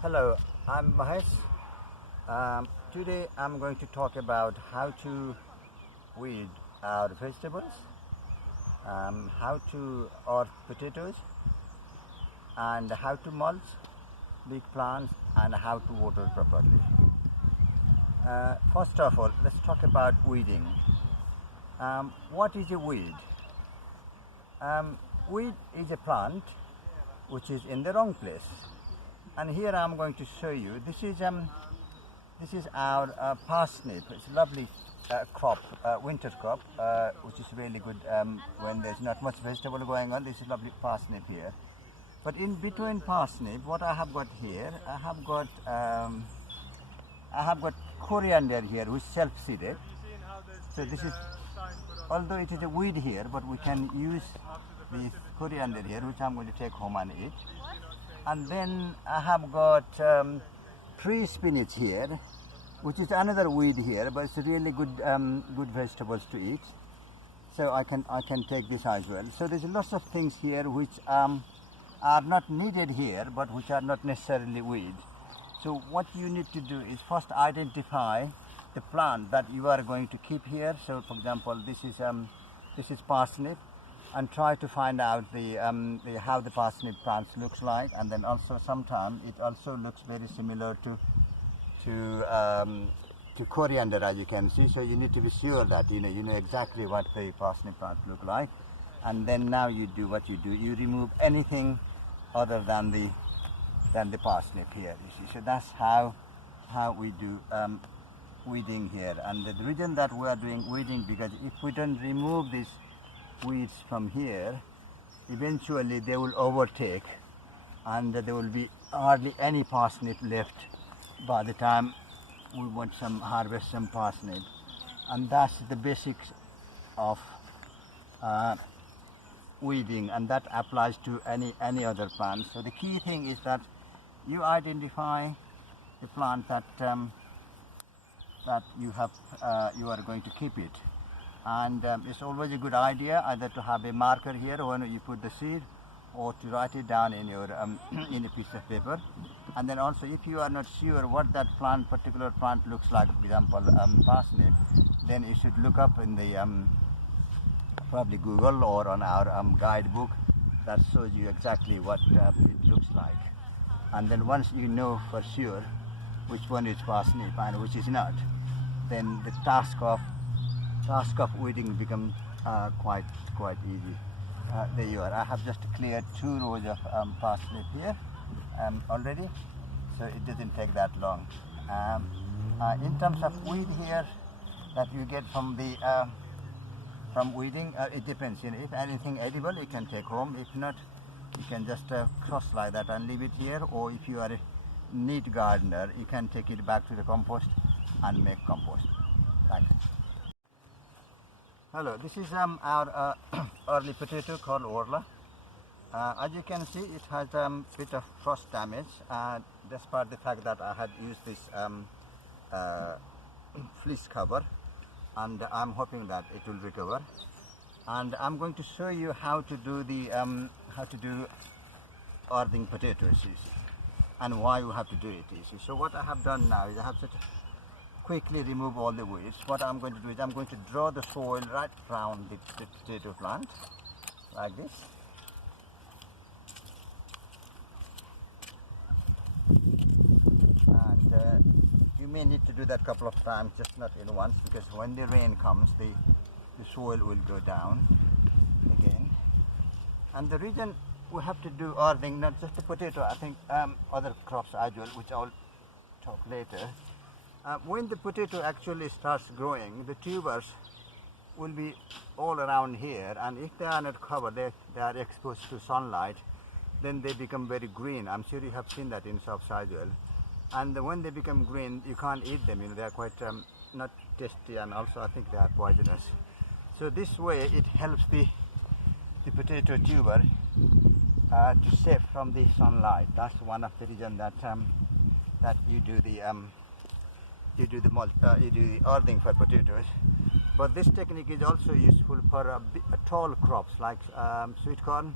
Hello, I'm Mahesh. Today I'm going to talk about how to weed our vegetables, how to earth potatoes, and how to mulch big plants and how to water properly. First of all, let's talk about weeding. What is a weed? Weed is a plant which is in the wrong place. And here I'm going to show you. This is our parsnip. It's a lovely crop, winter crop, which is really good when there's not much vegetable going on. This is lovely parsnip here. But in between parsnip, what I have got here, I have got coriander here, which is self-seeded. So this is, although it is a weed here, but we can use this coriander here, which I'm going to take home and eat. And then I have got tree spinach here, which is another weed here, but it's really good good vegetables to eat. So I can take this as well. So there's lots of things here which are not needed here, but which are not necessarily weed. So what you need to do is first identify the plant that you are going to keep here. So for example, this is parsnip. And try to find out how the parsnip plants looks like, and then also sometimes it also looks very similar to coriander, as you can see. So you need to be sure that you know exactly what the parsnip plants look like, and then now you do what you do. You remove anything other than the parsnip here. You see, so that's how we do weeding here. And the reason that we are doing weeding, because if we don't remove this weeds from here, eventually they will overtake and there will be hardly any parsnip left by the time we want harvest some parsnip. And that's the basics of weeding, and that applies to any other plant. So the key thing is that you identify the plant that you are going to keep it. And it's always a good idea either to have a marker here when you put the seed, or to write it down in your in a piece of paper. And then also, if you are not sure what that particular plant looks like, for example parsnip, then you should look up in the probably Google or on our guidebook that shows you exactly what it looks like. And then once you know for sure which one is parsnip and which is not, then the task of weeding becomes quite easy. There you are. I have just cleared 2 rows of parsnip here already, so it doesn't take that long. In terms of weed here that you get from weeding, it depends. You know, if anything edible, you can take home. If not, you can just cross like that and leave it here. Or if you are a neat gardener, you can take it back to the compost and make compost. Thanks. Hello, this is our early potato called Orla. As you can see, it has a bit of frost damage, despite the fact that I had used this fleece cover, and I'm hoping that it will recover. And I'm going to show you how to do earthing potatoes, and why you have to do it. So what I have done now is I have to quickly remove all the weeds. What I'm going to do is I'm going to draw the soil right around the potato plant, like this. And you may need to do that a couple of times, just not in once, because when the rain comes, the soil will go down again. And the reason we have to do earthing, not just the potato, I think other crops as well, which I'll talk later. When the potato actually starts growing, the tubers will be all around here, and if they are not covered, they are exposed to sunlight, then they become very green. I'm sure you have seen that in shops as well. And when they become green, you can't eat them. You know, they are quite not tasty, and also I think they are poisonous. So this way, it helps the potato tuber to save from the sunlight. That's one of the reasons that you do the earthing for potatoes. But this technique is also useful for tall crops like sweet corn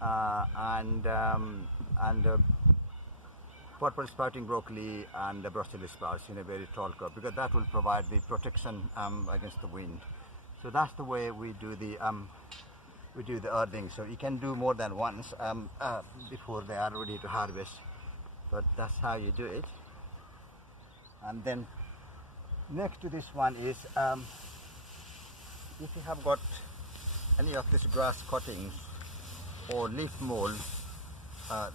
and purple sprouting broccoli and the Brussels sprouts in a very tall crop, because that will provide the protection against the wind. So that's the way we do the earthing. So you can do more than once before they are ready to harvest, but that's how you do it. And then next to this one is if you have got any of these grass cuttings or leaf mold,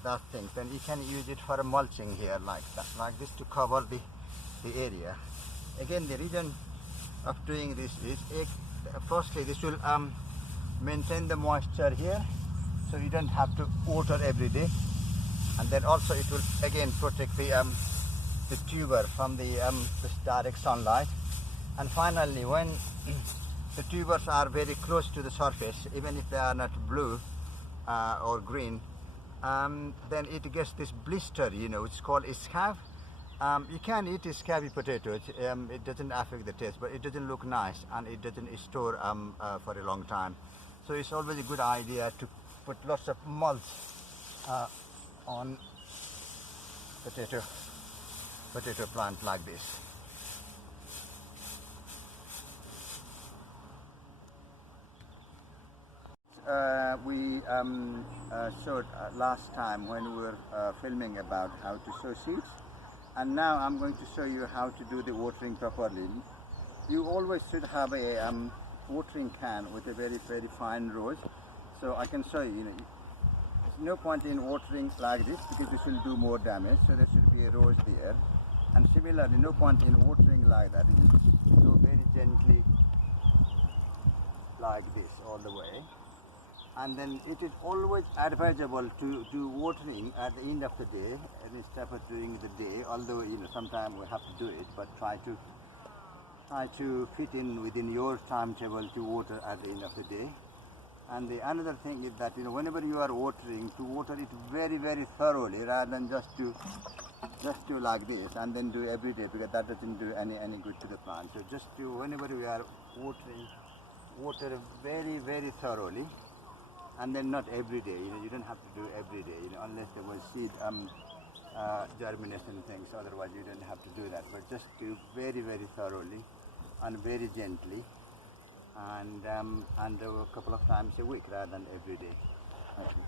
that thing, then you can use it for a mulching here like that, like this, to cover the area. Again, the reason of doing this is, firstly, this will maintain the moisture here, so you don't have to water every day, and then also it will again protect the tuber from the direct sunlight. And finally, when the tubers are very close to the surface, even if they are not blue or green, then it gets this blister, you know, it's called scab. You can eat scabby potatoes, it doesn't affect the taste, but it doesn't look nice and it doesn't store for a long time. So it's always a good idea to put lots of mulch on potato plant like this. We showed last time when we were filming about how to sow seeds, and now I'm going to show you how to do the watering properly. You always should have a watering can with a very fine rose. So I can show you, there's no point in watering like this because this will do more damage, so there should be a rose there. And similarly, no point in watering like that. You just go very gently like this all the way. And then it is always advisable to do watering at the end of the day instead of during the day, although sometimes we have to do it, but try to fit in within your timetable to water at the end of the day. And the another thing is that whenever you are watering, to water it very thoroughly, rather than just do like this and then do every day, because that doesn't do any good to the plant. So just do, whenever we are watering, water very thoroughly. And then not every day, you don't have to do every day, unless there was seed germination things, otherwise you don't have to do that. But just do very thoroughly and very gently, and a couple of times a week rather than every day. Okay.